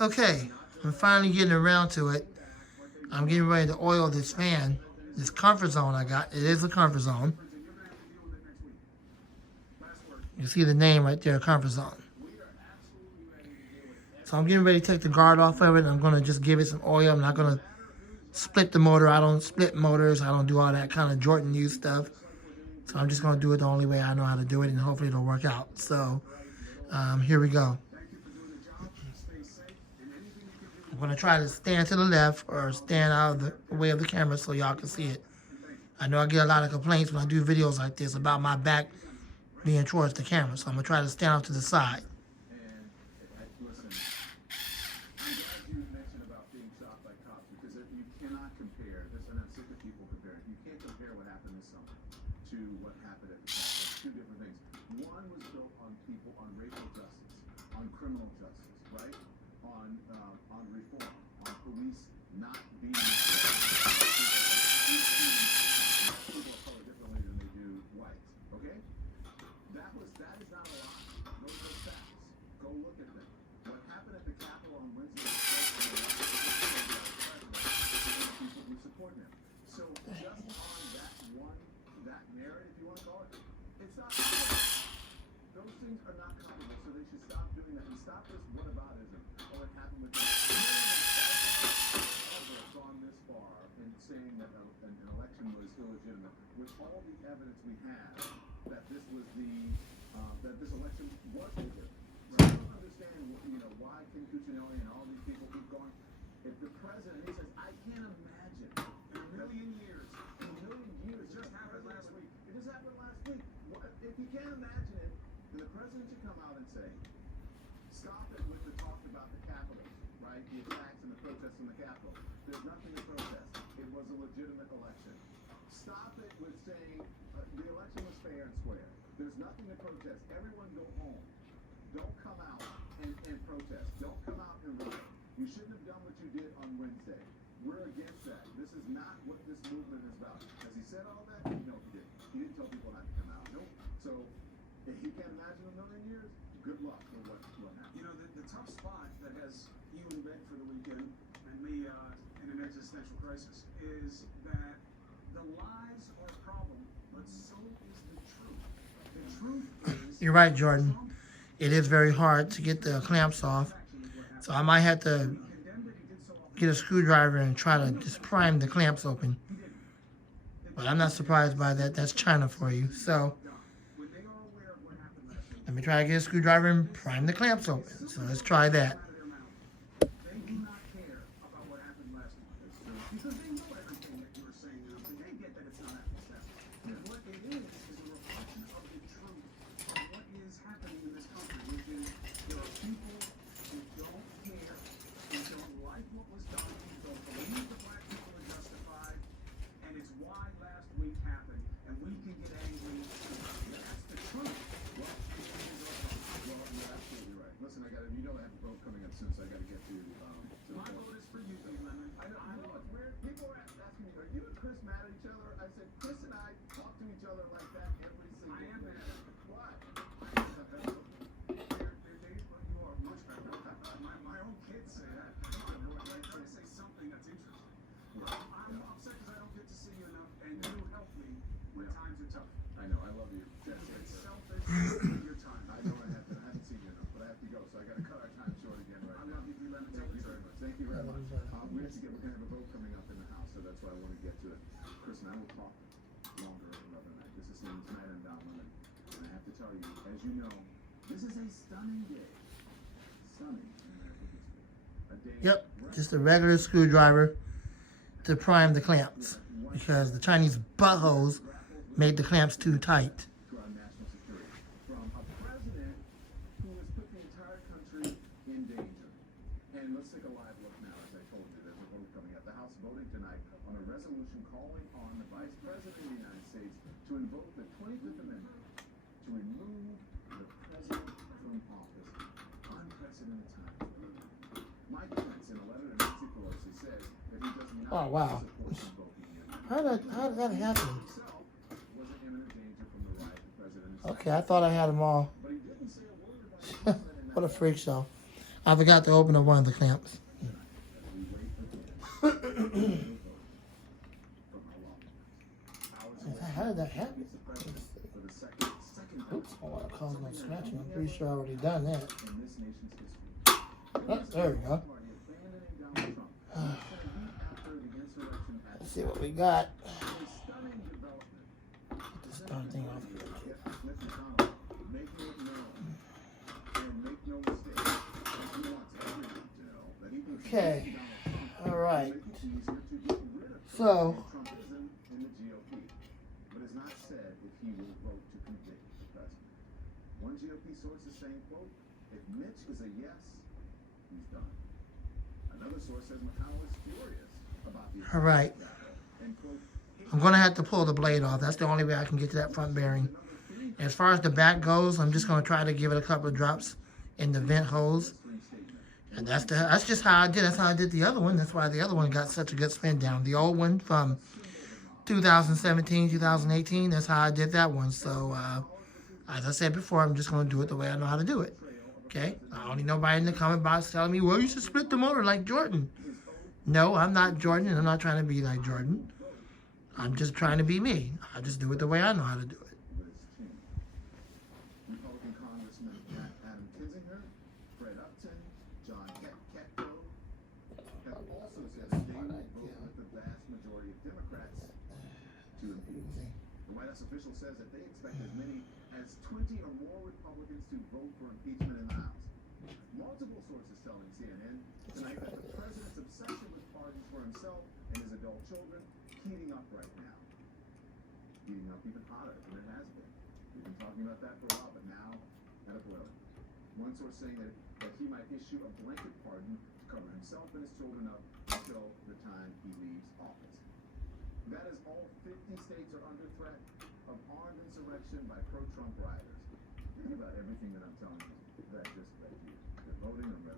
Okay, I'm finally getting around to it. I'm getting ready to oil this fan. This comfort zone I got. It is a comfort zone. You see the name right there, comfort zone. So I'm getting ready to take the guard off of it. I'm going to just give it some oil. I'm not going to split the motor. I don't split motors. I don't do all that kind of Jordan Hughes stuff. So I'm just going to do it the only way I know how to do it, and hopefully it'll work out. So here we go. I'm going to try to stand to the left or stand out of the way of the camera so y'all can see it. I know I get a lot of complaints when I do videos like this about my back being towards the camera. So I'm going to try to stand off to the side. You're right, Jordan. It is very hard to get the clamps off. So I might have to get a screwdriver and try to just prime the clamps open. But I'm not surprised by that. That's China for you. So let me try to get a screwdriver and prime the clamps open. So let's try that. Yep, just a regular screwdriver to prime the clamps because the Chinese buttholes made the clamps too tight. Oh, wow. How did that happen? Okay, I thought I had them all. What a freak show. I forgot to open up one of the clamps. How did that happen? Oops, I want to cause no scratching. I'm pretty sure I already done that. Oh, there we go. Let's see what we got. Get this darn thing off. Okay. All right. So. One GOP source is saying, quote, if Mitch is a yes, he's done. Another source says McConnell is furious about the All right. I'm going to have to pull the blade off. That's the only way I can get to that front bearing. As far as the back goes, I'm just going to try to give it a couple of drops in the vent hose. And that's just how I did. That's how I did the other one. That's why the other one got such a good spin down. The old one from 2017, 2018, that's how I did that one. So, as I said before, I'm just going to do it the way I know how to do it. Okay? I don't need nobody in the comment box telling me, well, you should split the motor like Jordan. No, I'm not Jordan, and I'm not trying to be like Jordan. I'm just trying to be me. I just do it the way I know how to do it. Republican Congressman Adam Kinzinger, Fred Upton, John Katko have also said that they will vote with the vast majority of Democrats to impeach. The White House official says that they expect as many as 20 or more Republicans to vote for impeachment in the House. Multiple sources telling CNN tonight that the president's obsession with pardons for himself and his adult children heating up right now. Heating up even hotter than it has been. We've been talking about that for a while, but now at a boil. One source saying that he might issue a blanket pardon to cover himself and his children up until the time he leaves office. That is, all 50 states are under threat of armed insurrection by pro-Trump rioters. Think about everything that I'm telling you. That just right here. They're voting on the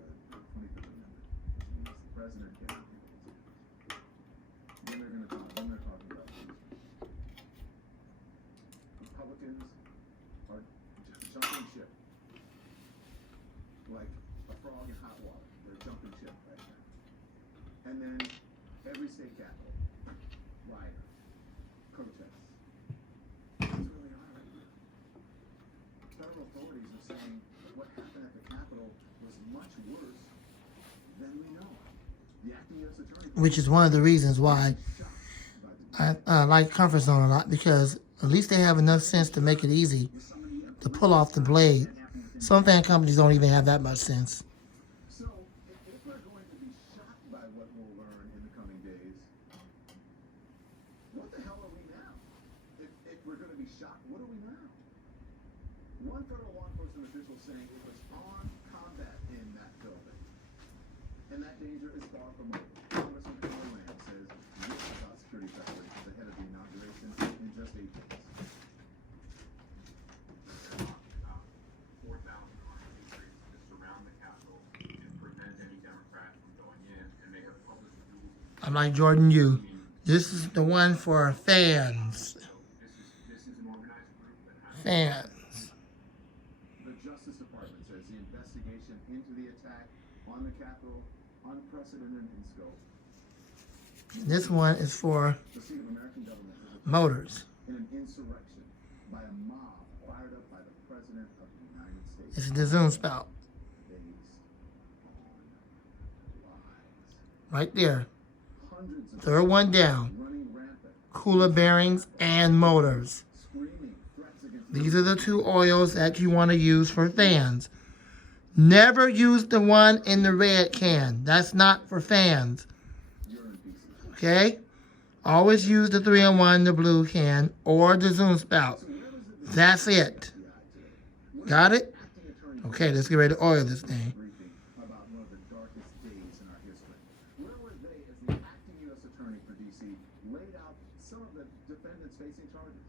25th Amendment, which means the president cannot be able to. Then they're talking about Republicans are just jumping ship. Like a frog in hot water. They're jumping ship right now. And then every state capital, rioters, protests. That's where we are right now. Federal authorities are saying what happened at the Capitol was much worse than we know. The acting U.S. attorney, Which is one of the reasons why I like Comfort Zone a lot, because at least they have enough sense to make it easy to pull off the blade. Some fan companies don't even have that much sense. So, if we're going to be shocked by what we'll learn in the coming days, what the hell are we now? If we're going to be shocked, what are we now? One federal law enforcement official saying it was armed combat in that building. And that danger is far from over. Congressman Carol Lamb says this about security preparations ahead of the inauguration in just 8 days. 4,000 armed patriots to surround the Capitol and prevent any Democrat from going in, and they have published rules. I'm like Jordan, you. This is the one for fans. This is an organized group that has Fans. The Justice Department says the investigation into the attack on the Capitol unprecedented in scope. This one is for The seat of American government is motors. in an insurrection by a mob fired up by the President of the United States. This is the zoom spout. Based on lies. Right there. Hundreds of Third one down. running rampant, Cooler bearings and motors. screaming threats against These are the two oils that you want to use for fans. Never use the one in the red can. That's not for fans. urine pieces. Okay? Always use the 3-in-1, the blue can, or the zoom spout. That's it. Got it? Okay, let's get ready to oil this thing. Briefing about one of the darkest days in our history. Where were they as the acting U.S. Attorney for D.C. laid out some of the defendants facing charges?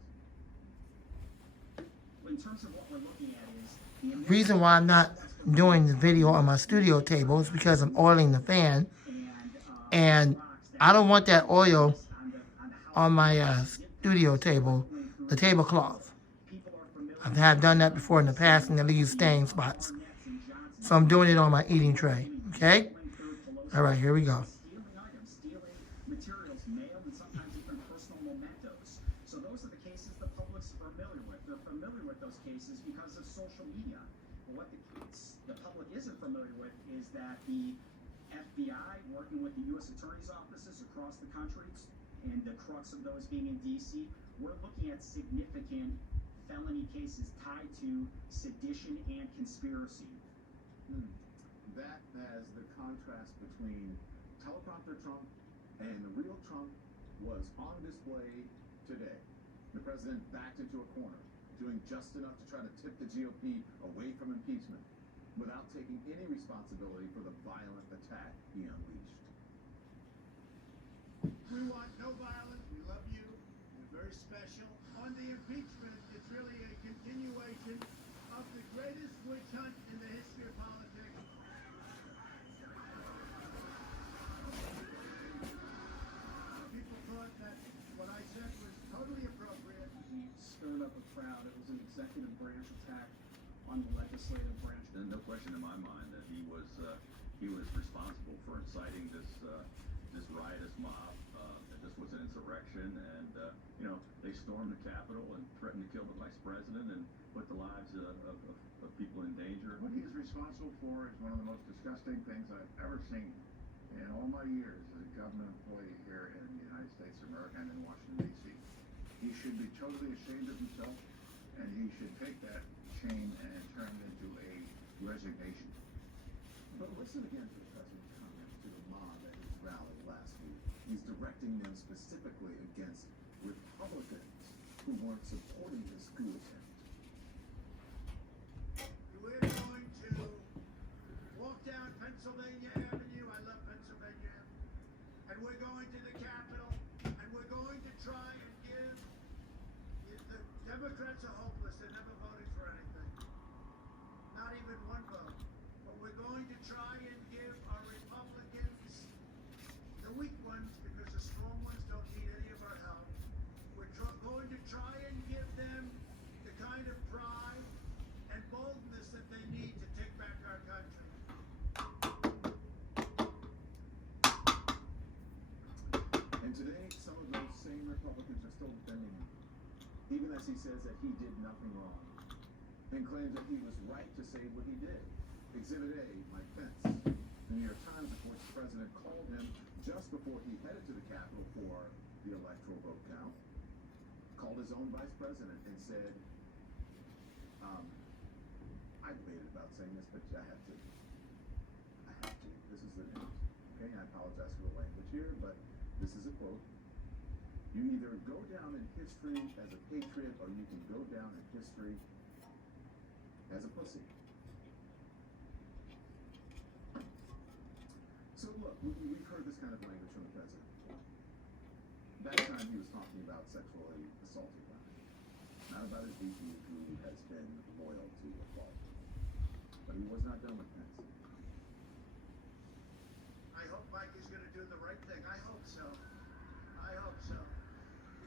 In terms of what we're looking at is the Reason why I'm not doing the video on my studio table is because I'm oiling the fan, and I don't want that oil on my studio table, the tablecloth. I've done that before in the past, and it leaves stain spots. So I'm doing it on my eating tray. Okay? All right, here we go. Stealing items, stealing materials, mail, and sometimes even personal mementos. So those are the cases the public's familiar with. They're familiar with those cases because of social media. But what the public isn't familiar with is that the FBI, working with the U.S. Attorney's offices across the country, and the crux of those being in D.C., we're looking at significant felony cases tied to sedition and conspiracy. That as the contrast between teleprompter Trump and the real Trump was on display today. The president backed into a corner, doing just enough to try to tip the GOP away from impeachment, without taking any responsibility for the violent attack he unleashed. We want no violence. We love you. You're very special. On the impeachment, it's really a continuation of the greatest witch hunt in the history of politics. People thought that what I said was totally appropriate. He stirred up a crowd. It was an executive branch attack on the legislative branch. There's no question in my mind that he was responsible for inciting this riotous mob. That this was an insurrection, and they stormed the Capitol and threatened to kill the vice president and put the lives of people in danger. What he is responsible for is one of the most disgusting things I've ever seen in all my years as a government employee here in the United States of America and in Washington, D.C. He should be totally ashamed of himself, and he should take that shame and turn it into a resignation. But listen again to the president's comments to the mob at his rally last week. He's directing them specifically against Republicans who weren't supporting his coup attempt. We're going to walk down Pennsylvania Avenue. I love Pennsylvania Avenue. And we're going to the Capitol, and we're going to try and give the Democrats are hopeless. They never voted for anything. Not even one vote. But we're going to try and give our Republicans, the weak ones, because the strong ones don't need any of our help. We're going to try and give them the kind of pride and boldness that they need to take back our country. And today, some of those same Republicans are still defending him, even as he says that he did nothing wrong, and claims that he was right to say what he did. Exhibit A, Mike Pence. The New York Times reports the president called him just before he headed to the Capitol for the electoral vote count, called his own vice president and said, I debated about saying this, but I have to. This is the news. Okay, I apologize for the language here, but this is a quote. You either go down in history as a patriot, or you can go down in history as a pussy. So look, we've heard this kind of language from the president before. That time he was talking about sexually assaulting women, not about his VP who has been loyal to a fault. But he was not done with Pence. I hope Mike is going to do the right thing. I hope so. I hope so.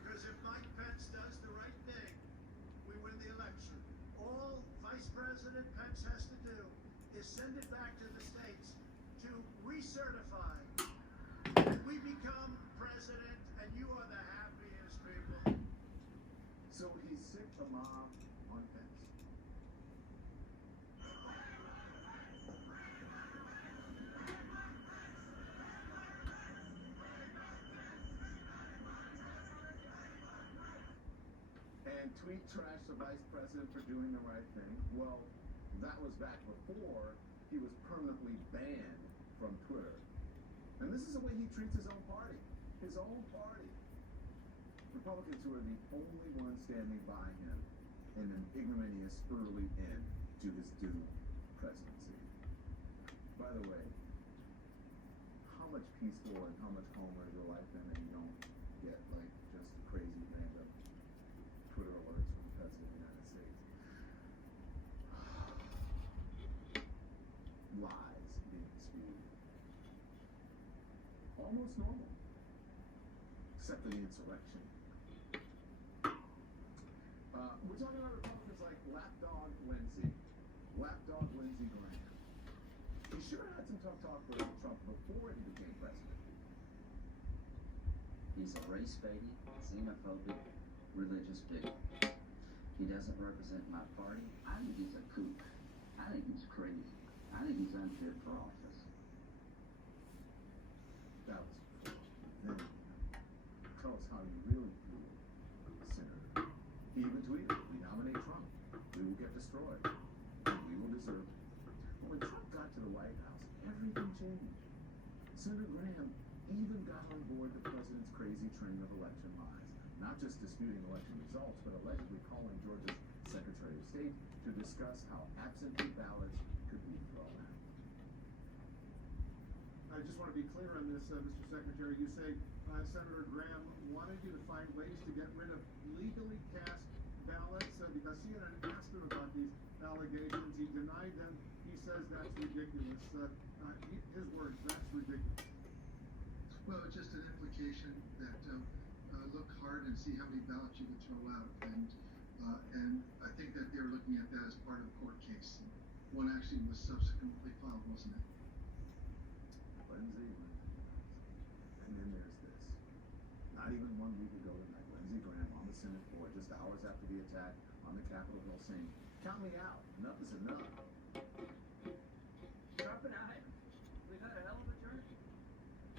Because if Mike Pence does the right thing, we win the election. All Vice President Pence has to do is send it back to the states to recertify. And we become president, and you are the happiest people. So he sicked the mob on Pence. And tweet trash the vice president for doing the right thing. Well, that was back before he was permanently banned from Twitter. And this is the way he treats his own party. His own party. Republicans who are the only ones standing by him in an ignominious early end to his doomed presidency. By the way, how much peaceful and how much calmer is your life then that you don't get like just crazy random Twitter alerts from the President of the United States? Lies being spewed. Almost normal. Except for the insurrection. We're talking about Republicans like Lapdog Lindsey Graham. he sure had some tough talk with Trump before he became president. He's a race-baiting, xenophobic, religious bigot. He doesn't represent my party. I think he's a kook. I think he's crazy. I think he's unfit for office. That was before. Then, tell us how you really feel, Senator. He even tweeted, "We nominate Trump. We will get destroyed. And we will deserve it." But when Trump got to the White House, everything changed. Senator Graham even got on board the president's crazy train of election lies, not just disputing election results, but allegedly calling Georgia's Secretary of State to discuss how absentee ballots could be thrown out. I just want to be clear on this, Mr. Secretary. You say Senator Graham wanted you to find ways to get rid of legally cast ballots because CNN asked him about these allegations. He denied them. He says that's ridiculous. His words, that's ridiculous. Well, it's just an implication that look hard and see how many ballots you can throw out, and I think that they were looking at that as part of a court case. One actually was subsequently filed, wasn't it? Lindsey, and then there's this. Not even 1 week ago tonight, Lindsey Graham on the Senate floor, just hours after the attack on the Capitol Hill, saying, "Count me out. Enough is enough." Trump and I, we've had a hell of a journey.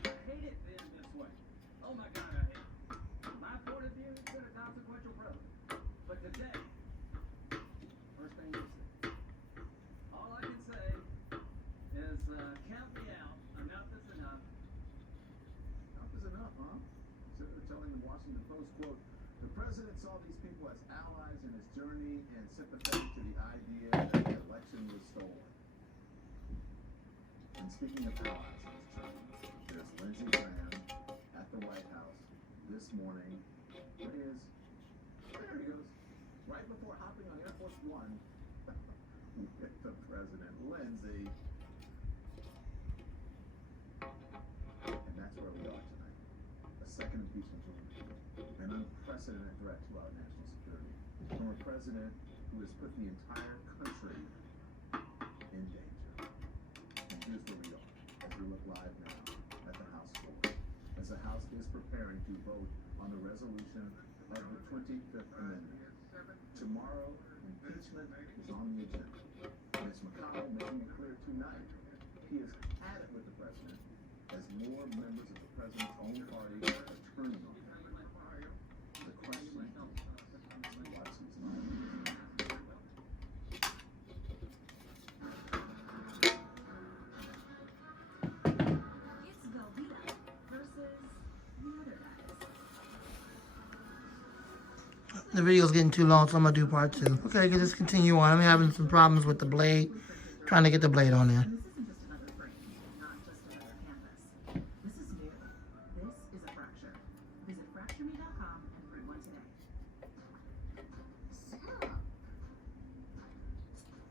I hate it being this way. Oh my God, I hate it. My point of view, it's been a consequential president. But today, first thing you say, all I can say is count me out. Enough is enough. Enough is enough, huh? Senator telling the Washington Post, quote, "The president saw these people as allies in his journey and sympathetic to the idea that the election was stolen." And speaking of allies in his journey, there's Lindsey Graham at the White House this morning. There he is. There he goes. Right before hopping on Air Force One with the president. Lindsey. And that's where we are tonight. A second impeachment hearing. An unprecedented threat to our national security. From a president who has put the entire country in danger. And here's where we are, as we look live now at the House floor. As the House is preparing to vote on the resolution of the 25th Amendment. Tomorrow, impeachment is on the agenda. Mitch McConnell making it clear tonight he has had it with the president as more members of the president's own party are turning on him. The question is, what's his mind? It's Velveeta versus the other guys. The video's getting too long, so I'm gonna do part 2. Okay, I can just continue on. I'm having some problems with the blade. Trying to get the blade on there. And this isn't just another frame, not just another canvas. This is new. This is a fracture. Visit fractureme.com and print one today.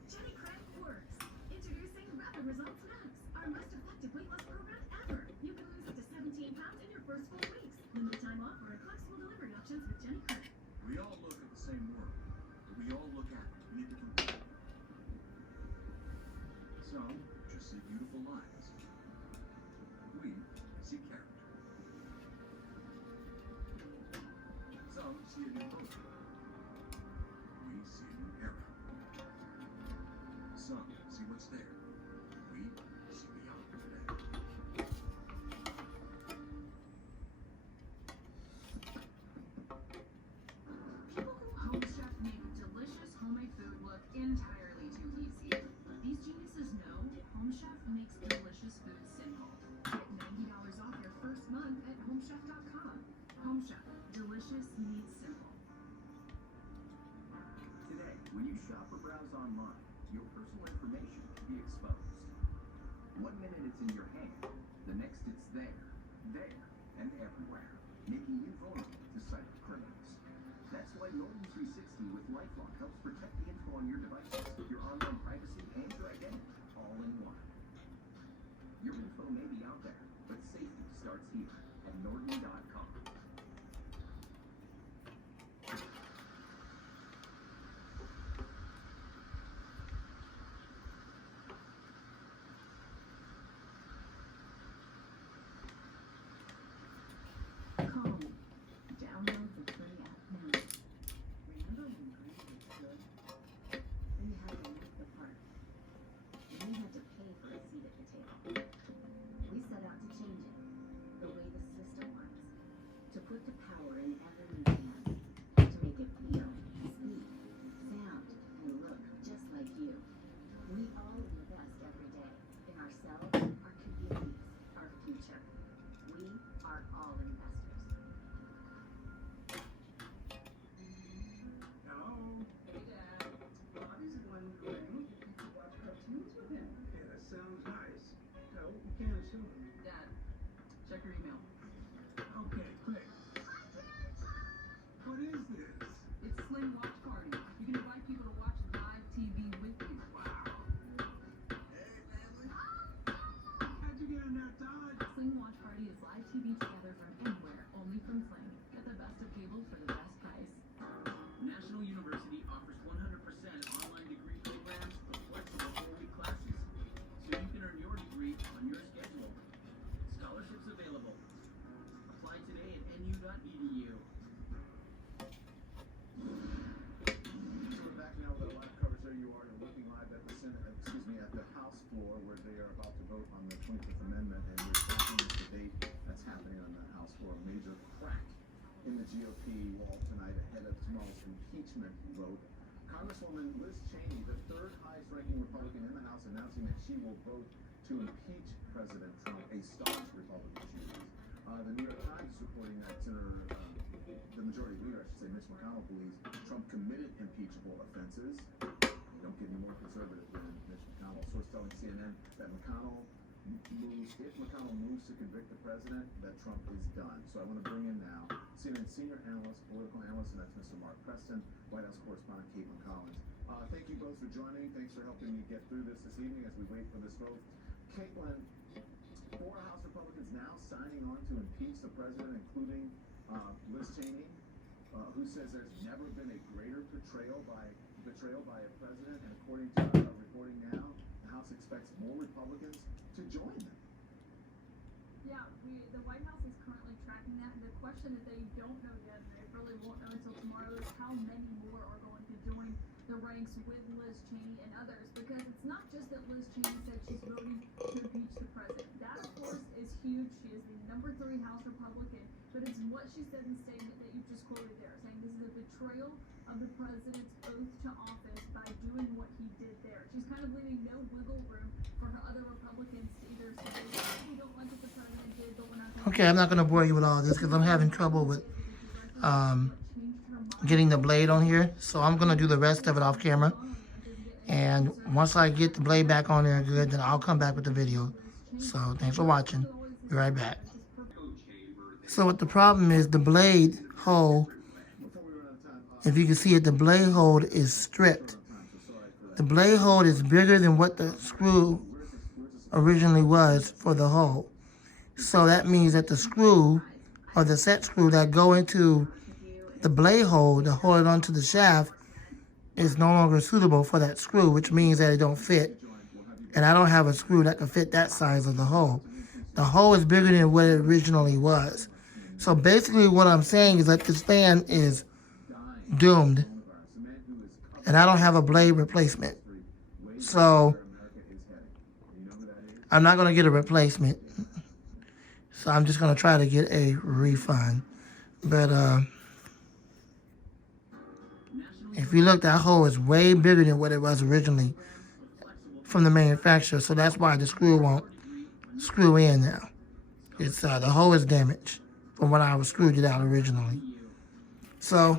Jenny Craig works. Introducing Rapid Results Max, our most effective weight loss program ever. You can lose up to 17 pounds in your first 4 weeks. Limited time offer and flexible delivery options with Jenny Craig. We all look at the same world, but we all look at it in a different way. Some just see beautiful lines. We see character. Some see a new hope. We see a new era. Some see what's there. We see beyond today. People who Home Chef make delicious homemade food look entirely too easy. These geniuses know Home Chef makes delicious food simple. Get $90 off your first month at homechef.com. Home Chef, delicious meets simple. Today, when you shop or browse online, your personal information can be exposed. 1 minute it's in your hand, the next it's there, and everywhere, making you vulnerable to cyber criminals. That's why Norton 360 with LifeLock helps protect the info on your devices, your online privacy, and your identity, all in one. Your info may be out there, but safety starts here at Norton.com. Dad, check your email. Okay, quick. What is this? It's Sling Watch Party. You can invite people to watch live TV with you. Wow. Hey, family. How'd you get in there, Todd? Sling Watch Party is live TV together from anywhere, only from Sling. Get the best of cable for the best price. National University offers 100% online degree programs with flexible 4-week classes, so you can earn your degree on your schedule. Scholarships available. Apply today at nu.edu. So we're back now with our live coverage. There you are. You're looking live at the Senate, at the House floor where they are about to vote on the 25th Amendment, and we're tracking this debate that's happening on the House floor. A major crack in the GOP wall tonight ahead of tomorrow's impeachment vote. Congresswoman Liz Cheney, the third highest ranking Republican in the House, announcing that she will vote to impeach President Trump, a staunch Republican she is. The New York Times is reporting that the majority leader, I should say, Mitch McConnell, believes Trump committed impeachable offenses. You don't get any more conservative than Mitch McConnell. Source telling CNN that if McConnell moves to convict the president, that Trump is done. So I want to bring in now CNN senior analyst, political analyst, and that's Mr. Mark Preston, White House correspondent Caitlin Collins. Thank you both for joining. Thanks for helping me get through this evening as we wait for this vote. Caitlin, 4 House Republicans now signing on to impeach the president, including Liz Cheney, who says there's never been a greater betrayal by a president, and according to reporting now, the House expects more Republicans to join them. Yeah, the White House is currently tracking that, and the question that they don't know yet, and they really won't know until tomorrow, is how many more are going to join the ranks with Liz Cheney and others, because it's not just that Liz Cheney said she's voting to impeach the president. That, of course, is huge. She is the number 3 House Republican, but it's what she said in the statement that you just quoted there, saying this is a betrayal of the president's oath to office by doing what he did there. She's kind of leaving no wiggle room for her other Republicans to either say, we don't like what the president did, but we're not going to... Okay, I'm not going to bore you with all this because I'm having trouble with getting the blade on here. So I'm going to do the rest of it off camera. And once I get the blade back on there good, then I'll come back with the video. So thanks for watching. Be right back. So what the problem is, the blade hole, if you can see it, the blade hole is stripped. The blade hole is bigger than what the screw originally was for the hole. So that means that the screw, or the set screw that go into the blade hole to hold it onto the shaft, is no longer suitable for that screw, which means that it don't fit. And I don't have a screw that can fit that size of the hole. The hole is bigger than what it originally was. So basically what I'm saying is that this fan is doomed. And I don't have a blade replacement. So I'm not going to get a replacement. So I'm just going to try to get a refund. But if you look, that hole is way bigger than what it was originally from the manufacturer. So that's why the screw won't screw in now. It's the hole is damaged from when I was screwed it out originally. So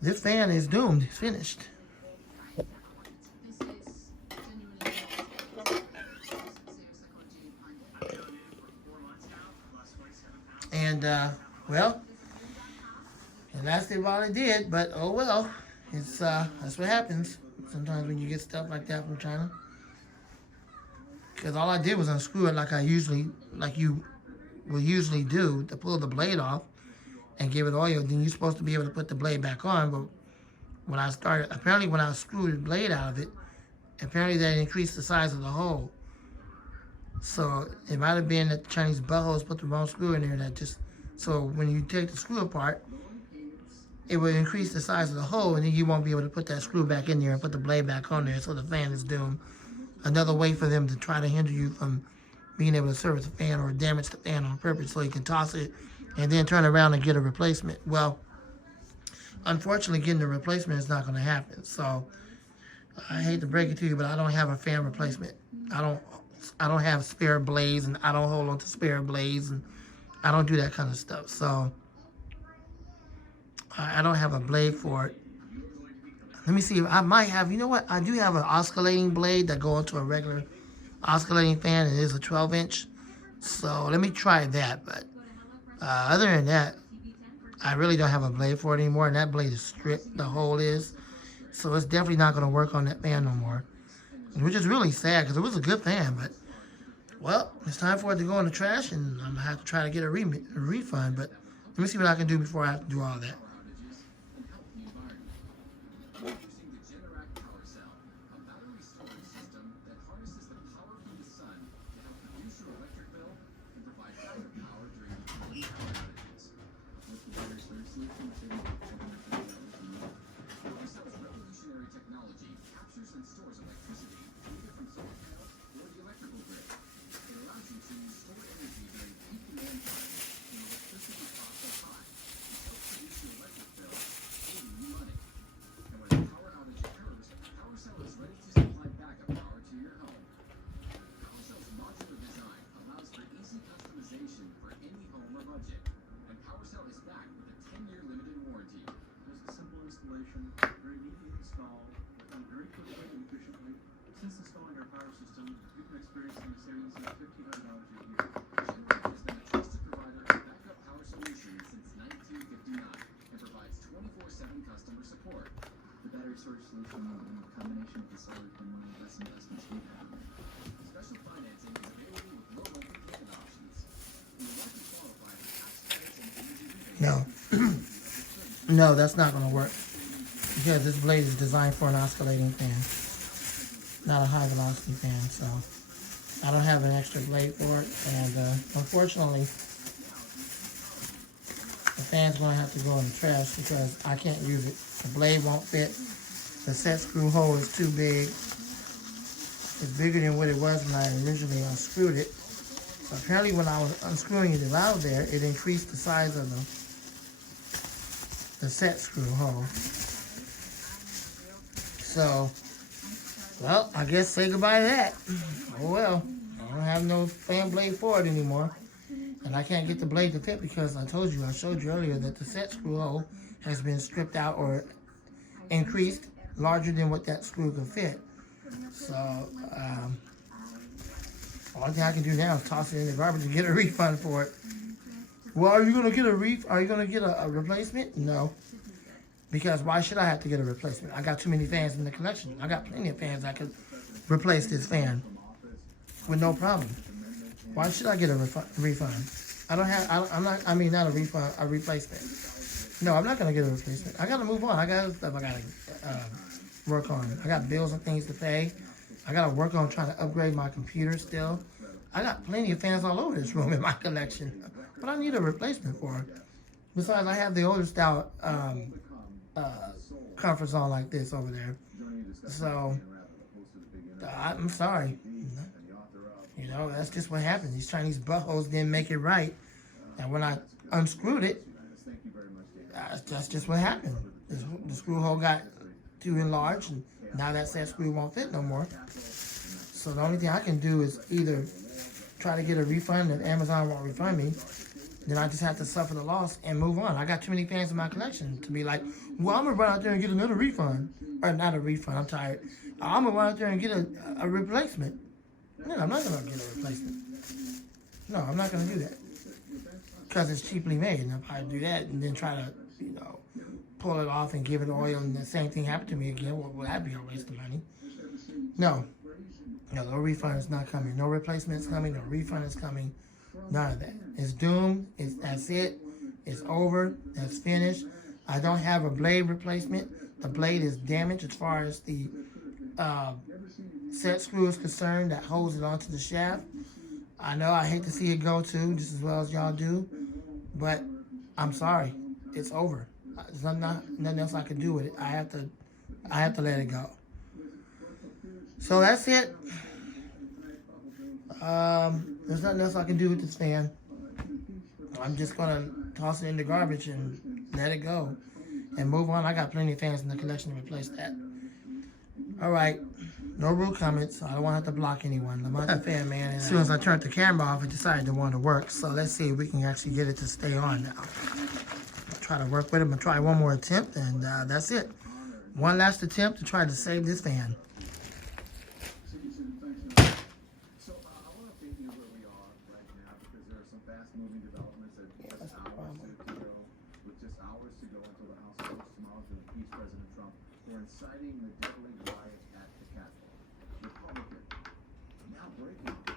this fan is doomed. It's finished. And well, it lasted while it did, but oh well. It's that's what happens sometimes when you get stuff like that from China. Because all I did was unscrew it like you will usually do to pull the blade off and give it oil. Then you're supposed to be able to put the blade back on. But when I screwed the blade out of it, apparently that increased the size of the hole. So it might have been that the Chinese buttholes put the wrong screw in there. So when you take the screw apart, it will increase the size of the hole, and then you won't be able to put that screw back in there and put the blade back on there. So the fan is doomed. Another way for them to try to hinder you from being able to service the fan or damage the fan on purpose, so you can toss it and then turn around and get a replacement. Well, unfortunately, getting a replacement is not going to happen. So I hate to break it to you, but I don't have a fan replacement. I don't have spare blades, and I don't hold on to spare blades, and I don't do that kind of stuff. So I don't have a blade for it. Let me see if I might have, you know what? I do have an oscillating blade that go into a regular oscillating fan. It is a 12-inch. So let me try that. But other than that, I really don't have a blade for it anymore. And that blade is stripped, the hole is. So it's definitely not going to work on that fan no more. Which is really sad because it was a good fan. But, well, it's time for it to go in the trash. And I'm going to have to try to get a refund. But let me see what I can do before I have to do all that. Introducing the Generac Power Cell, a battery storage system that harnesses the power from the sun to help reduce your electric bill and provide backup power during power outages. With the battery storage solution, Power Cell's revolutionary technology captures and stores electricity either from solar panels or the electrical grid. It allows you to store energy during peak demand times when electricity costs are high, which helps reduce your electric bill, saving you money. And when a power outage occurs, PowerCell is ready to supply backup power to your home. PowerCell's modular design allows for easy customization for any home or budget. And PowerCell is backed with a 10-year limited warranty. There's a simple installation, very neat to install, done very quickly and efficiently. Since installing our power system, you can experience some savings of $1,500 a year. Generac has been a trusted provider of backup power solutions since 1959 and provides 24/7 customer support. The battery storage solution in combination with the solar has been one of the best investments we've had. Special financing is available with low monthly payment options. You will likely qualify for tax credits and energy rebates. No. No, that's not going to work. Because this blade is designed for an oscillating fan. Not a high velocity fan, so I don't have an extra blade for it. And unfortunately, the fan's going to have to go in the trash because I can't use it. The blade won't fit. The set screw hole is too big. It's bigger than what it was when I originally unscrewed it. So apparently when I was unscrewing it out there, it increased the size of the set screw hole. So, well, I guess say goodbye to that. Oh well, I don't have no fan blade for it anymore. And I can't get the blade to fit because I showed you earlier that the set screw hole has been stripped out or increased larger than what that screw can fit. So, only thing I can do now is toss it in the garbage and get a refund for it. Well, are you gonna get a replacement? No. Because why should I have to get a replacement? I got too many fans in the collection. I got plenty of fans I could replace this fan with no problem. Why should I get a refund? Not a refund, a replacement. No, I'm not gonna get a replacement. I gotta move on. I got other stuff I gotta work on. I got bills and things to pay. I gotta work on trying to upgrade my computer still. I got plenty of fans all over this room in my collection, but I need a replacement for it. Besides, I have the older style comfort zone like this over there. So, I'm sorry. You know, that's just what happened. These Chinese buttholes didn't make it right. And when I unscrewed it, that's just what happened. The screw hole got too enlarged, and now that set screw won't fit no more. So the only thing I can do is either try to get a refund if Amazon won't refund me, then I just have to suffer the loss and move on. I got too many fans in my collection to be like, well, I'm going to run out there and get another refund. Or not a refund, I'm tired. I'm going to run out there and get a replacement. No, I'm not going to get a replacement. No, I'm not going to do that. Because it's cheaply made. And if I do that and then try to, pull it off and give it oil and the same thing happened to me again, well, that'd be a waste of money. No, no refund is not coming. No replacement is coming. No refund is coming. None of that. It's doomed. That's it. It's over. That's finished. I don't have a blade replacement. The blade is damaged as far as the set screw is concerned that holds it onto the shaft. I know I hate to see it go too, just as well as y'all do, but I'm sorry. It's over. There's nothing else I can do with it. I have to let it go. So that's it. There's nothing else I can do with this fan. I'm just gonna toss it in the garbage and let it go and move on. I got plenty of fans in the collection to replace that. All right, no rude comments. I don't want to have to block anyone. I'm not a fan, man. As soon as I turned the camera off, it decided to want to work. So let's see if we can actually get it to stay on now. I'll try to work with it. I'm gonna try one more attempt, and that's it. One last attempt to try to save this fan. fast-moving developments that just hours to go until the House votes tomorrow to impeach President Trump for inciting the deadly riot at the Capitol. Republican, now breaking news.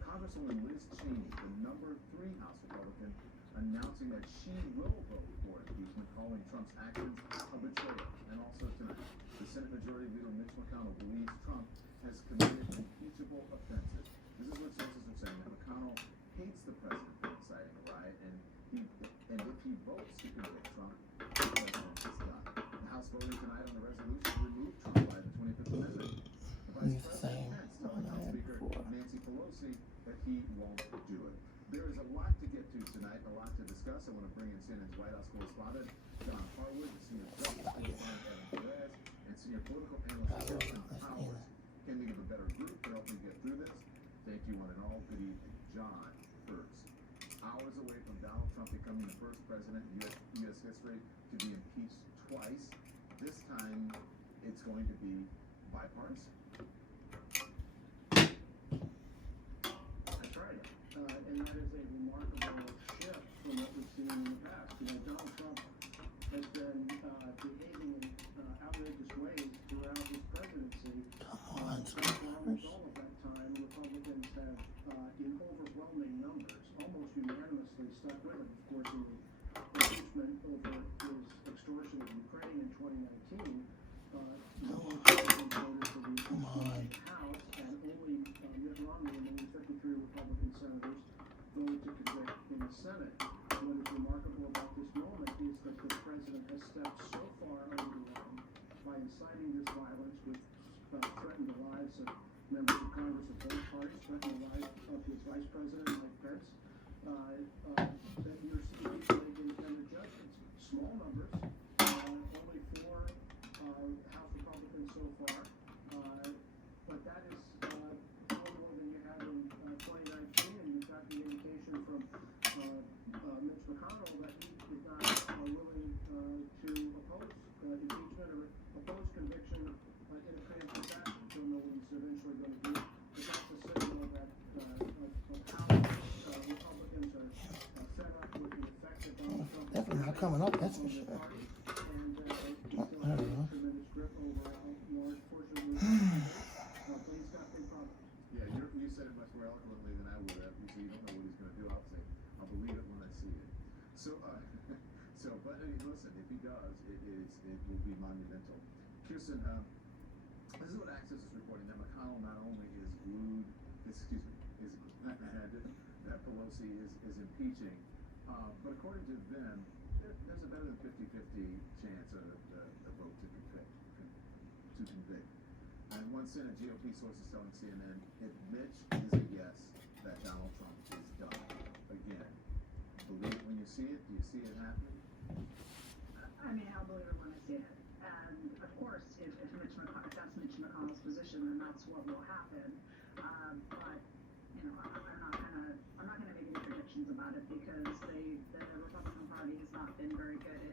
Congresswoman Liz Cheney, the number 3 House Republican, announcing that she will vote for impeachment, calling Trump's actions a betrayal. And also tonight, the Senate Majority Leader Mitch McConnell believes Trump has committed impeachable offenses. This is what sources are saying, that McConnell hates the president for inciting a riot, and if he votes to convict Trump, the president is done. The House voting tonight on the resolution to remove Trump by the 25th Amendment. The Vice President Pence telling House Speaker Nancy Pelosi that he won't do it. There is a lot to get to tonight, a lot to discuss. I want to bring in CNN's White House correspondent, John Harwood, the senior justice correspondent, Adam Perez, and senior political analyst, Wilson Powers. Can we give a better group to help me get through this? Thank you, one and all. Good evening. John, first. Hours away from Donald Trump becoming the first president in U.S. history to be impeached twice. This time, it's going to be bipartisan. That's right. And that is a remarkable shift from what we've seen in the past. Donald Trump has been behaving in outrageous ways throughout his presidency. Almost all of that time, Republicans have, in overwhelming numbers, almost unanimously stuck with him. Of course, in the impeachment over his extortion of Ukraine in 2019, no Republicans voted for the impeachment in the House, and only Mitt Romney and only 53 Republican senators voted to convict in the Senate. What is remarkable about this moment is that the president has stepped so far over the line by inciting this violence, which threatened the lives of members of Congress of both parties, threatened the life of his vice president, Mike Pence, that you're seeing people make independent judgments. Small numbers, only 4 House Republicans so far, but that is far more than you had in 2019, and you've got the indication from Mitch McConnell that he is not willing to oppose impeachment or oppose conviction in a preemptive fashion. Don't know what he's eventually going to do, but that's a signal that of how Republicans are set up with the effect that Donald Trump Definitely not coming up, that's for sure. and I don't know. tremendous grip over a large portion of the but he's got big problems. Yeah, you said it much more eloquently than I would have. You say you don't know what he's going to do. I'll say, I'll believe it when I see it. But listen, if he does, it will be monumental. Kirsten, this is what Access is reporting, that McConnell not only is that Pelosi is impeaching, but according to them, there's a better than 50-50 chance of the vote to convict. And one Senate GOP source is telling CNN, if Mitch is a yes, that Donald Trump is done. Again, believe it when you see it. Do you see it happening? I mean, I'll believe it when I see it. And of course, if that's Mitch McConnell's position, then that's what will happen. But I'm not gonna make any predictions about it because the Republican Party has not been very good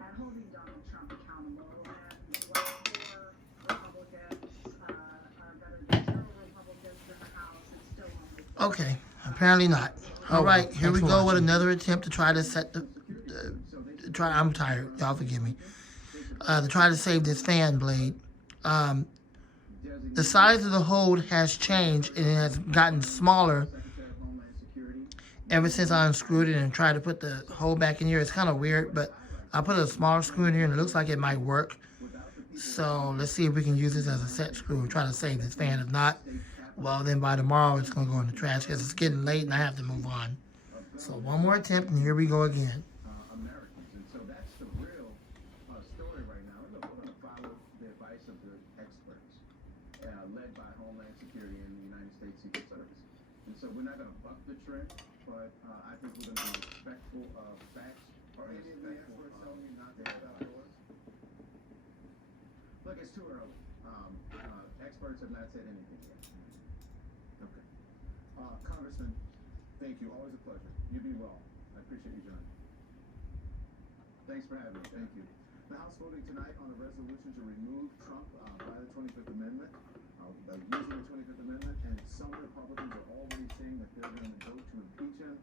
at holding Donald Trump accountable. And while 4 Republicans are better than 0 Republicans in the House, it's still only. Okay, apparently not. All right, here we go with another attempt to try to set I'm tired. Y'all forgive me. To try to save this fan blade. The size of the hold has changed and it has gotten smaller ever since I unscrewed it and tried to put the hole back in here. It's kind of weird, but I put a smaller screw in here and it looks like it might work. So let's see if we can use this as a set screw and try to save this fan. If not, well, then by tomorrow it's going to go in the trash because it's getting late and I have to move on. So one more attempt and here we go again. Americans. And so that's the real story right now. We're going to follow the advice of the experts led by Homeland Security and the United States Secret Service. And so we're not going to buck the trend, but I think we're going to be respectful of facts. Are any of the experts telling you not to head outdoors? Look, it's too early. Experts have not said anything yet. Okay. Congressman, thank you. Always a pleasure. You be well. I appreciate you joining. Thanks for having me. Thank you. The House voting tonight on a resolution to remove Trump by the 25th Amendment. using the 25th Amendment, and some Republicans are already saying that they're going to vote to impeach him.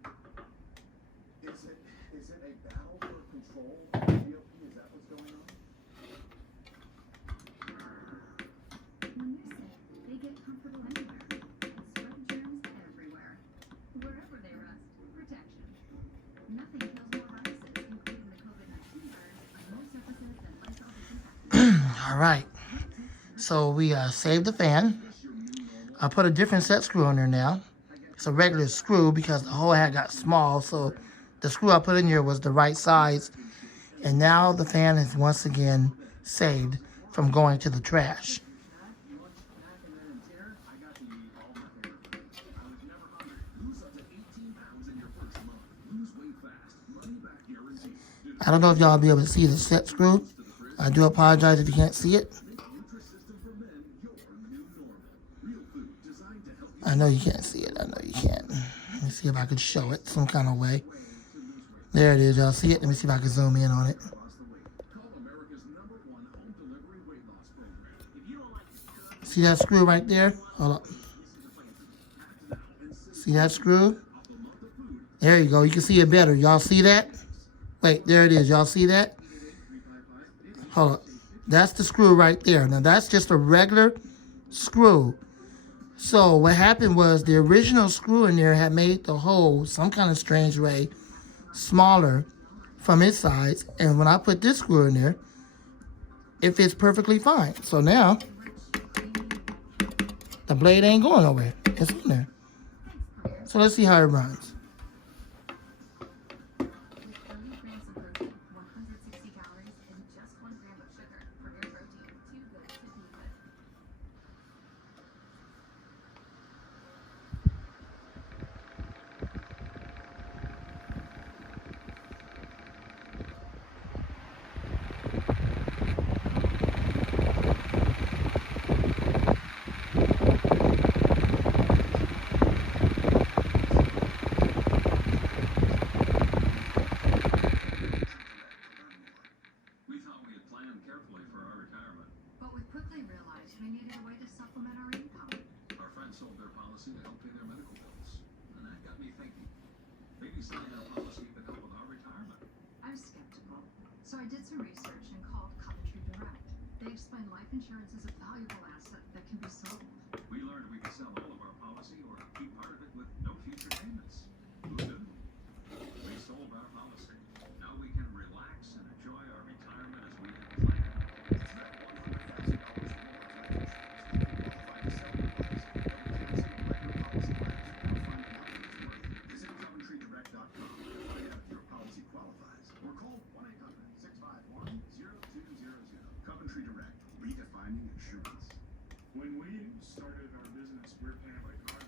Is it a battle for control of the GOP? Is that what's going on? When they're sick, they get comfortable anywhere. And spread germs everywhere. Wherever they rest, protection. Nothing kills more viruses, including the COVID-19 virus, more surfaces than Lysol disinfectant. All right. So we saved the fan. I put a different set screw in there now. It's a regular screw because the hole had got small. So the screw I put in here was the right size. And now the fan is once again saved from going to the trash. I don't know if y'all will be able to see the set screw. I do apologize if you can't see it. I know you can't see it. I know you can't. Let me see if I can show it some kind of way. There it is. Y'all see it? Let me see if I can zoom in on it. See that screw right there? Hold up. See that screw? There you go. You can see it better. Y'all see that? Wait, there it is. Y'all see that? Hold up. That's the screw right there. Now, that's just a regular screw. So, what happened was the original screw in there had made the hole some kind of strange way smaller from its size. And when I put this screw in there, it fits perfectly fine. So now, the blade ain't going nowhere. It's in there. So, let's see how it runs. So I did some research and called Coventry Direct. They explain life insurance is a valuable asset that can be sold. We learned we could sell all of our policy or keep part of it with no future payments. Who knew? We sold our policy. Now we can relax and enjoy our retirement as we had planned. It's not $100,000 more Visit CoventryDirect.com to find out if your policy qualifies, or call 1-800-651-0200. Coventry Direct, redefining insurance. When we started our business, we were paying like $5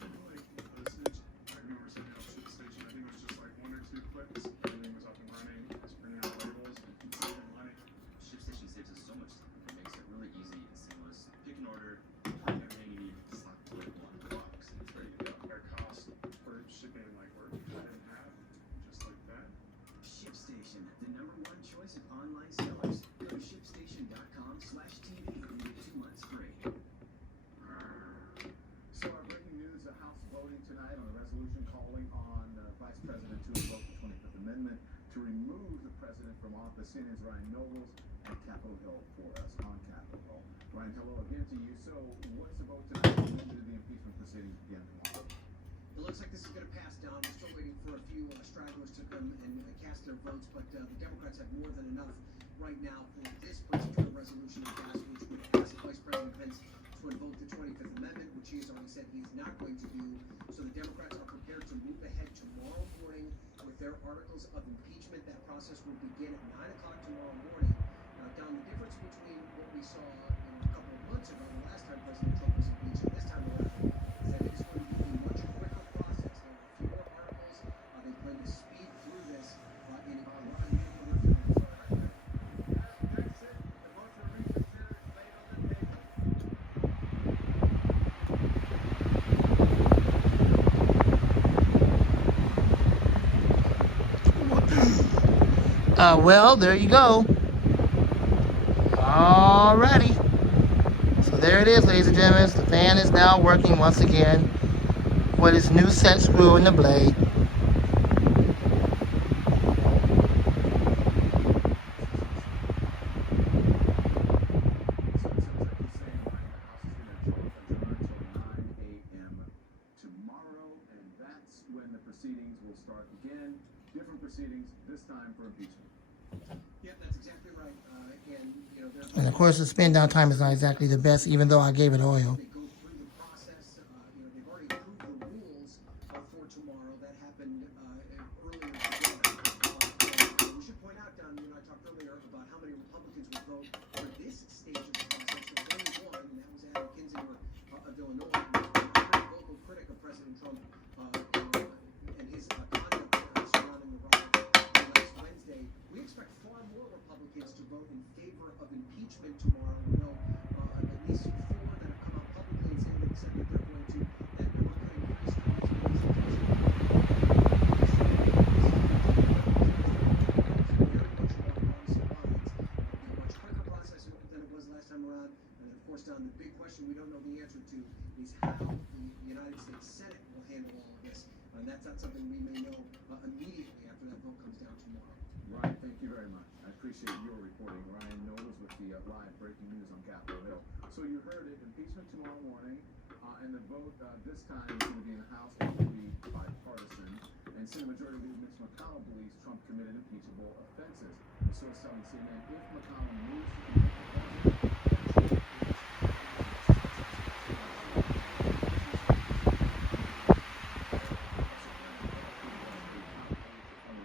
postage. I remember setting up Ship Station. I think it was just like 1 or 2 clicks. Everything was up and running. I was printing out labels and saving money. ShipStation saves us so much time. It makes it really easy and seamless. Pick an order, everything you need, just like put it in one box, and it's ready to go. Our cost for shipping like were cut in half, just like that. ShipStation, the #1 choice of online sellers. Go to shipstation.com/TV and get 2 months free. So our breaking news, the House voting tonight on a resolution calling on Vice President to invoke the 25th Amendment to remove the president from office. CNN's Ryan Nobles at Capitol Hill for us on Capitol Hill. Ryan, hello again to you. So what's the vote tonight? When do the impeachment proceedings begin tomorrow? It looks like this is going to pass down. We're still waiting for a few stragglers to come and cast their votes, but the Democrats have more than enough right now for this particular resolution to pass, which would ask Vice President Pence to invoke the 25th Amendment, which he has already said he is not going to do. So the Democrats are prepared to move ahead tomorrow morning with their articles of impeachment. That process will begin at 9 o'clock tomorrow morning. Now, Don, the difference between what we saw a couple of months ago, the last time President Trump was impeached, and this time around, is that it is going to be a much quicker process. There are fewer articles. They plan to speed through this in a lot of That's it. The motion to reconsider is laid on the table. Well, there you go. Alrighty. So there it is, ladies and gentlemen. The fan is now working once again with its new set screw in the blade. Tomorrow, and that's when the proceedings will start again. Different proceedings, this time for impeachment. Yeah, that's exactly right. And you know, And of course, the spin down time is not exactly the best, even though I gave it oil. they go through the process. You know, they've already approved the rules for tomorrow. That happened earlier today. We should point out, Don, you and I talked earlier about how many Republicans would vote for this stage of the process. There's only one, and that was Adam Kinzinger of Illinois, who's been a pretty vocal critic of President Trump and his conduct surrounding the riot last Wednesday. We expect far more Republicans to vote in favor of impeachment tomorrow. We know at least four that have come out publicly and said that they're going to, and we're going to increase much quicker process than it was last time around. And of course, Don, the big question we don't know the answer to is how the United States Senate will handle all of this. And that's not something we may know immediately after that vote comes down tomorrow. Ryan, thank you very much. I appreciate your reporting. Ryan Knowles with the live breaking news on Capitol Hill. So you heard it, impeachment tomorrow morning, and the vote this time is going to be in the House. It will be bipartisan. And Senate Majority Leader Mitch McConnell believes Trump committed impeachable offenses. The source telling CNN if McConnell moves to convict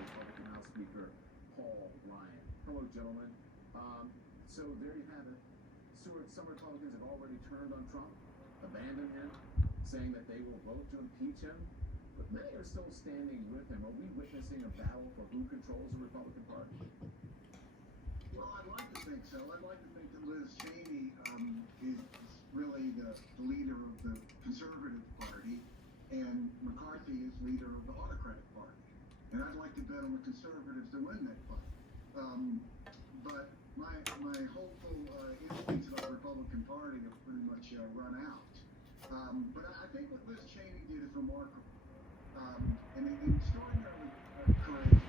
Republican House Speaker Paul Ryan. Hello, gentlemen. So there you have it. Some Republicans have already turned on Trump, abandoned him, saying that they will vote to impeach him. But many are still standing with him. Are we witnessing a battle for who controls the Republican Party? Well, I'd like to think so. I'd like to think that Liz Cheney is really the leader of the Conservative Party, and McCarthy is leader of the Autocratic Party. And I'd like to bet on the Conservatives to win that fight. But my hopeful instincts about the Republican Party have pretty much run out. But I think what Liz Cheney did is remarkable. And extraordinarily courageous.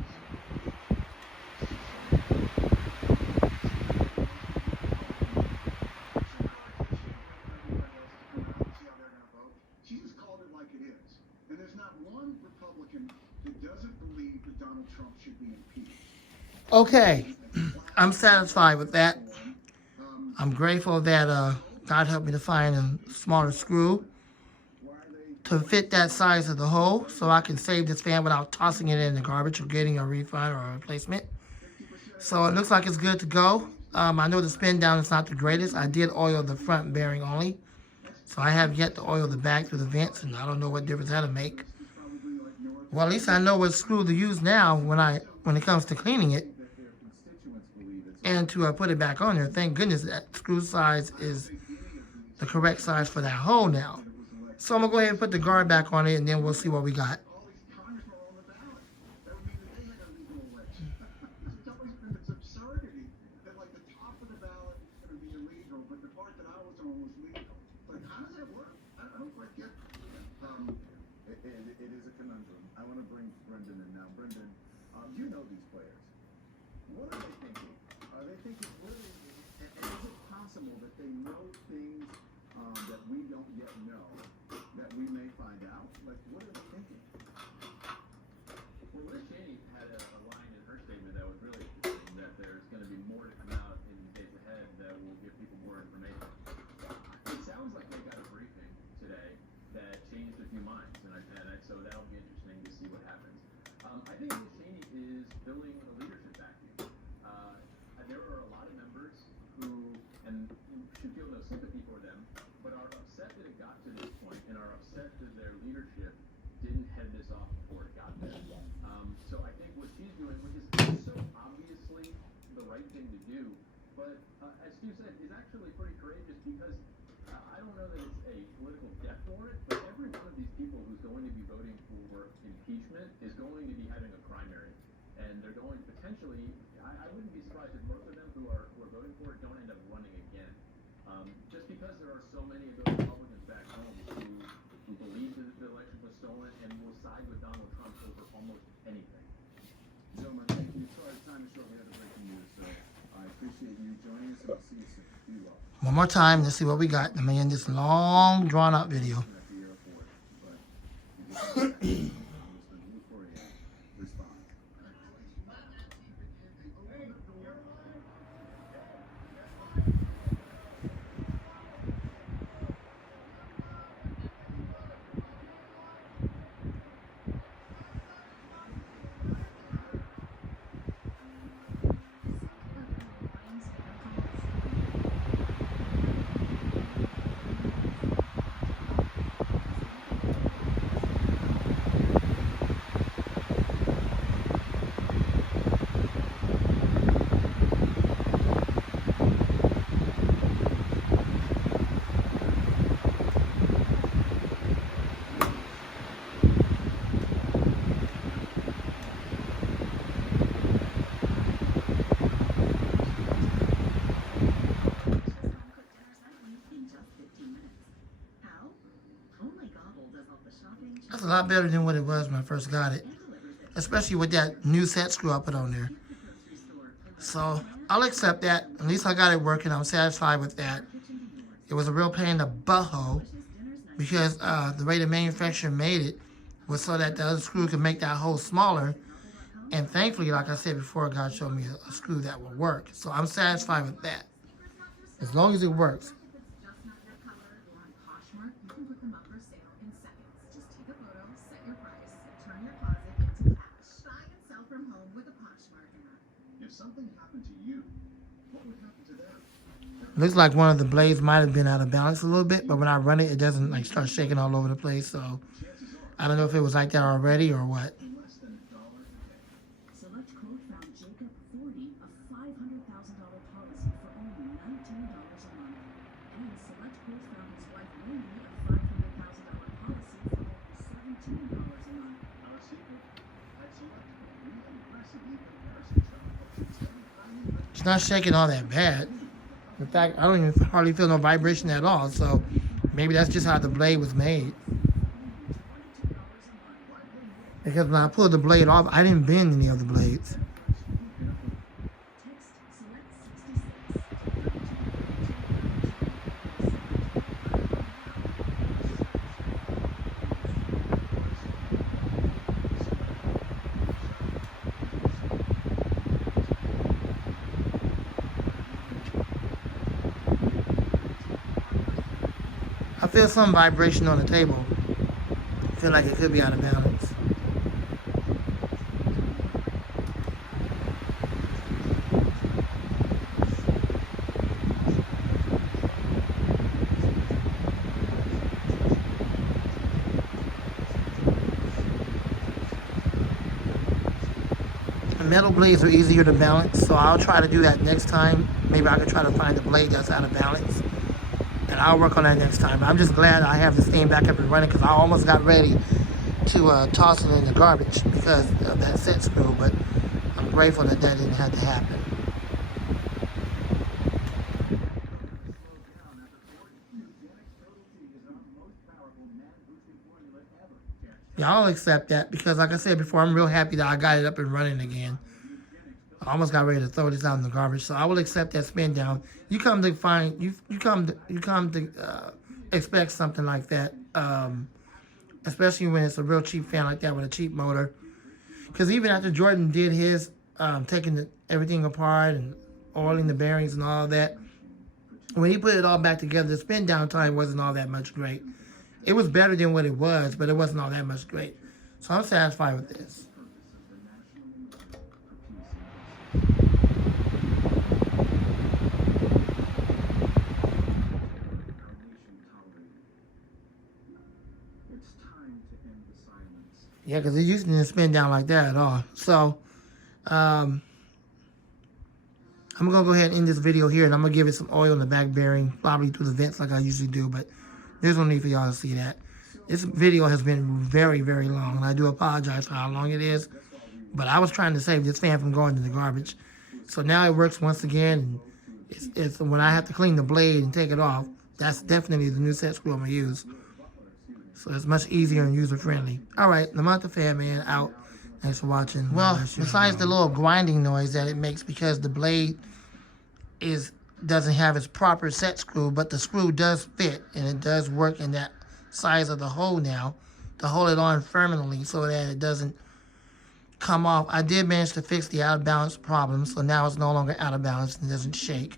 She just called it like it is. And there's not one Republican that doesn't believe that Donald Trump should be impeached. Okay, I'm satisfied with that. I'm grateful that God helped me to find a smaller screw to fit that size of the hole so I can save this fan without tossing it in the garbage or getting a refund or a replacement. So it looks like it's good to go. I know the spin down is not the greatest. I did oil the front bearing only. So I have yet to oil the back through the vents, and I don't know what difference that'll make. Well, at least I know what screw to use now when it comes to cleaning it and to put it back on there. Thank goodness that screw size is the correct size for that hole now. So I'm going to go ahead and put the guard back on it, and then we'll see what we got. All these congressmen are on the ballot. That would mean that they had a legal election. It's always been this absurdity that, like, the top of the ballot is going to be illegal, but the part that I was on was legal. Like, how does that work? I don't quite get it. It is a conundrum. I want to bring Brendan in now. Brendan, you know these players. What are they thinking? Are they thinking, really, and is it possible that they know things that we don't yet know, that we may find out? Like, what are they thinking? Well, Liz Cheney had a line in her statement that was really interesting, that there's going to be more to come out in the days ahead that will give people more information. It sounds like they got a briefing today that changed a few minds, so that'll be interesting to see what happens. I think Liz Cheney is filling a leadership vacuum. There are a lot of members who, and you should feel no sympathy for them, but are upset that it got to this point and are upset that their leadership didn't head this off before it got there. So I think what she's doing, which is so obviously the right thing to do, but as Stu said, is actually pretty courageous because I don't know that it's a political death warrant, but every one of these people who's going to be voting for impeachment is going to be having a primary. And they're going potentially, I wouldn't be surprised if most of them who are voting for it don't end up running again. just because there are so many of those Republicans back home who believe that the election was stolen and will side with Donald Trump over almost anything. Gentlemen, thank you. Sorry, time is short. We had the breaking news, so I appreciate you joining us, and I'll see you soon. Be well. One more time, let's see what we got. Let me end this long, drawn-out video. At the airport, but you for a response. That's a lot better than what it was when I first got it. Especially with that new set screw I put on there. So, I'll accept that. At least I got it working. I'm satisfied with that. It was a real pain in the butthole. Because the way the manufacturer made it was so that the other screw could make that hole smaller. And thankfully, like I said before, God showed me a screw that will work. So, I'm satisfied with that. As long as it works. If something happened to you, what would happen to them? Looks like one of the blades might have been out of balance a little bit, but when I run it, it doesn't like start shaking all over the place. So I don't know if it was like that already or what. Less than $1 a day. Select Quote found Jacob 40 a $500,000 policy for only $19 a month. And Select Quote found his wife Wendy a $500,000 policy for only $17 a month. Our secret? At Select, we have aggressively comparison shop options every time we It's not shaking all that bad. In fact, I don't even hardly feel no vibration at all. So maybe that's just how the blade was made. Because when I pulled the blade off, I didn't bend any of the blades. I feel some vibration on the table. I feel like it could be out of balance. Metal blades are easier to balance, so I'll try to do that next time. Maybe I can try to find a blade that's out of balance. And I'll work on that next time. But I'm just glad I have this thing back up and running because I almost got ready to toss it in the garbage because of that set screw. But I'm grateful that that didn't have to happen. Yeah, I'll accept that because like I said before, I'm real happy that I got it up and running again. I almost got ready to throw this out in the garbage, so I will accept that spin down. You come to find you come to expect something like that, especially when it's a real cheap fan like that with a cheap motor. Because even after Jordan did his taking everything apart and oiling the bearings and all that, when he put it all back together, the spin down time wasn't all that much great. It was better than what it was, but it wasn't all that much great. So I'm satisfied with this. Yeah, because it used to spin down like that at all. So, I'm going to go ahead and end this video here, and I'm going to give it some oil in the back bearing, probably through the vents like I usually do, but there's no need for y'all to see that. This video has been very, very long, and I do apologize for how long it is, but I was trying to save this fan from going to the garbage. So now it works once again, and It's when I have to clean the blade and take it off. That's definitely the new set screw I'm gonna use. So it's much easier and user friendly. All right, Lamont the Fan Man out. Thanks for watching. Well, besides the little grinding noise that it makes because the blade doesn't have its proper set screw, but the screw does fit and it does work in that size of the hole now to hold it on firmly so that it doesn't come off. I did manage to fix the out of balance problem, so now it's no longer out of balance and doesn't shake.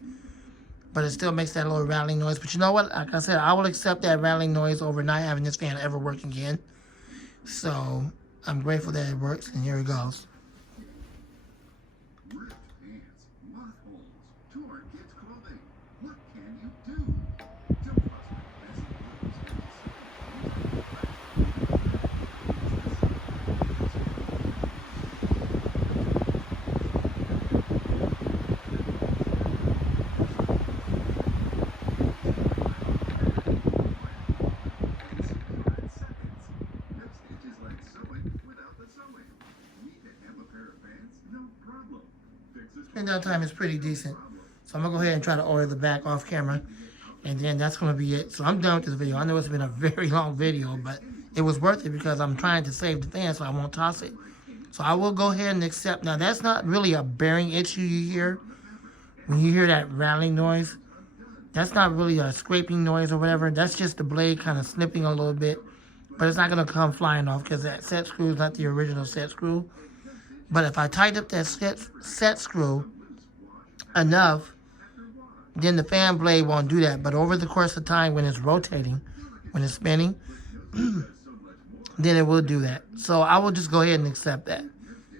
But it still makes that little rattling noise. But you know what? Like I said, I will accept that rattling noise over not having this fan ever work again. So I'm grateful that it works, and here it goes. Ripped pants, moth holes, torn kids' clothing. What can you do? Don't trust And downtime is pretty decent. So I'm going to go ahead and try to order the back off camera. And then that's going to be it. So I'm done with this video. I know it's been a very long video, but it was worth it because I'm trying to save the fan so I won't toss it. So I will go ahead and accept. Now, that's not really a bearing issue you hear. When you hear that rattling noise, that's not really a scraping noise or whatever. That's just the blade kind of slipping a little bit. But it's not going to come flying off because that set screw is not the original set screw. But if I tighten up that set screw enough, then the fan blade won't do that. But over the course of time, when it's rotating, when it's spinning, then it will do that. So I will just go ahead and accept that.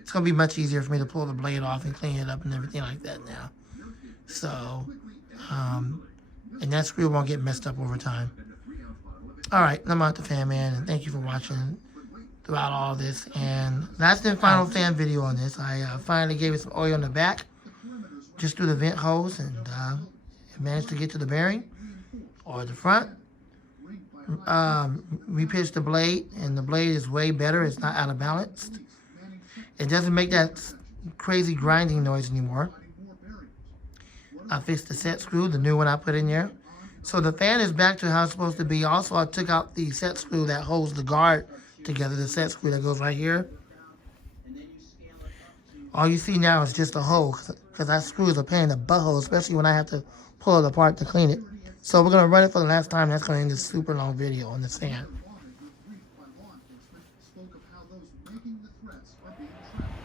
It's going to be much easier for me to pull the blade off and clean it up and everything like that now. So, and that screw won't get messed up over time. All right, I'm out the Fan Man, and thank you for watching throughout all this. And that's the final fan video on this. I finally gave it some oil on the back, just through the vent hose, and managed to get to the bearing or the front. Repitched the blade, and the blade is way better. It's not out of balance. It doesn't make that crazy grinding noise anymore. I fixed the set screw, the new one I put in there. So the fan is back to how it's supposed to be. Also, I took out the set screw that holds the guard together, the set screw that goes right here. All you see now is just a hole, because that screw is a pain in the butthole, especially when I have to pull it apart to clean it. So we're going to run it for the last time. That's going to end this super long video on this fan. Spoke of how those making the threats are being tracked.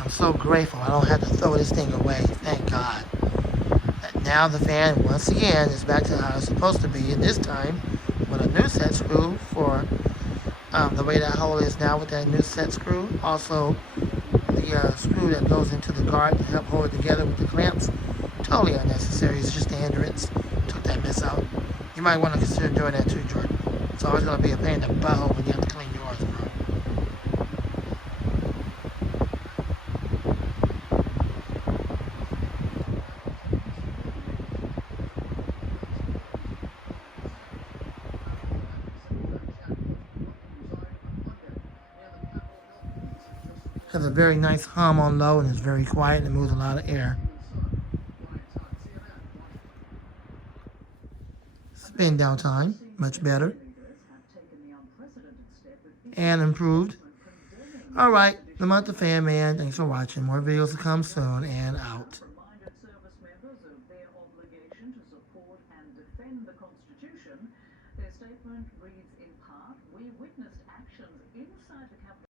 I'm so grateful I don't have to throw this thing away. Thank God. That now the fan, once again, is back to how it's supposed to be. And this time, with a new set screw for the way that hole is now with that new set screw. Also, the screw that goes into the guard to help hold it together with the clamps. Totally unnecessary. It's just a hindrance. Took that mess out. You might want to consider doing that too, Jordan. It's always going to be a pain in the butthole when you have to clean yours, bro. Has a very nice hum on low and it's very quiet and it moves a lot of air. Spin down time, much better. And improved. Alright, Lamont the Fan Man, thanks for watching. More videos to come soon, and out. Their statement reads in part, we witnessed actions inside the Capitol